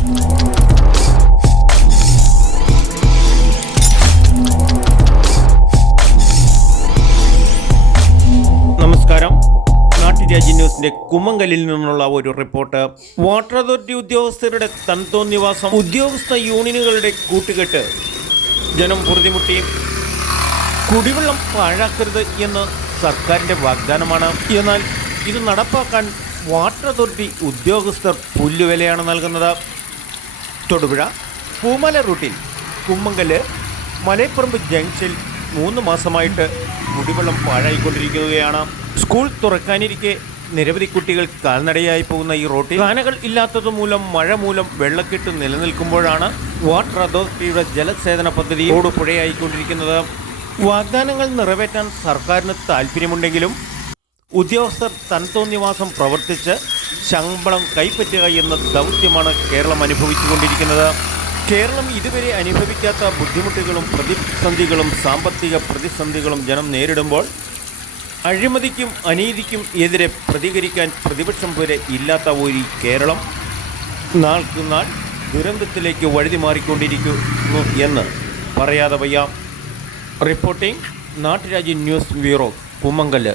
നമസ്കാരം. നാട്ടുരാജ്യ ന്യൂസിന്റെ കുമ്മങ്കലിൽ നിന്നുള്ള ഒരു റിപ്പോർട്ട്. വാട്ടർ അതോറിറ്റി ഉദ്യോഗസ്ഥരുടെ തൻതോന്നിവാസം, ഉദ്യോഗസ്ഥ യൂണിയനുകളുടെ കൂട്ടുകെട്ട്, ജനം പൊറുതിമുട്ടി. കുടിവെള്ളം പാഴാക്കരുത് എന്ന് സർക്കാരിൻ്റെ വാഗ്ദാനമാണ്. എന്നാൽ ഇത് നടപ്പാക്കാൻ വാട്ടർ അതോറിറ്റി ഉദ്യോഗസ്ഥർ പുല്ലുവിലയാണ് നൽകുന്നത്. തൊടുപുഴ പൂമല റൂട്ടിൽ കുമ്മങ്കല് മലയപ്പറമ്പ് ജംഗ്ഷനിൽ 3 മാസമായിട്ട് കുടിവെള്ളം പാഴായിക്കൊണ്ടിരിക്കുകയാണ്. സ്കൂൾ തുറക്കാനിരിക്കെ നിരവധി കുട്ടികൾ കാൽനടയായി പോകുന്ന ഈ റോട്ടിൽ കാനകൾ ഇല്ലാത്തതുമൂലം മഴ മൂലം വെള്ളക്കെട്ട് നിലനിൽക്കുമ്പോഴാണ് വാട്ടർ അതോറിറ്റിയുടെ ജലസേചന പദ്ധതി റോഡ് പുഴയായിക്കൊണ്ടിരിക്കുന്നത്. വാഗ്ദാനങ്ങൾ നിറവേറ്റാൻ സർക്കാരിന് താല്പര്യമുണ്ടെങ്കിലും ഉദ്യോഗസ്ഥർ തൻതോന്നിവാസം പ്രവർത്തിച്ച് ശമ്പളം കൈപ്പറ്റുക എന്ന ദൗത്യമാണ് കേരളം അനുഭവിച്ചുകൊണ്ടിരിക്കുന്നത്. കേരളം ഇതുവരെ അനുഭവിക്കാത്ത ബുദ്ധിമുട്ടുകളും പ്രതിസന്ധികളും സാമ്പത്തിക പ്രതിസന്ധികളും ജനം നേരിടുമ്പോൾ അഴിമതിക്കും അനീതിക്കും എതിരെ പ്രതികരിക്കാൻ പ്രതിപക്ഷം വരെ ഇല്ലാത്ത ഒരു കേരളം നാൾക്കുനാൾ ദുരന്തത്തിലേക്ക് വഴുതി മാറിക്കൊണ്ടിരിക്കുന്നു എന്ന് പറയാതെ വയ്യ. റിപ്പോർട്ടിംഗ് നാട്ടുരാജ്യ ന്യൂസ് ബ്യൂറോ, കുമ്മങ്കല്.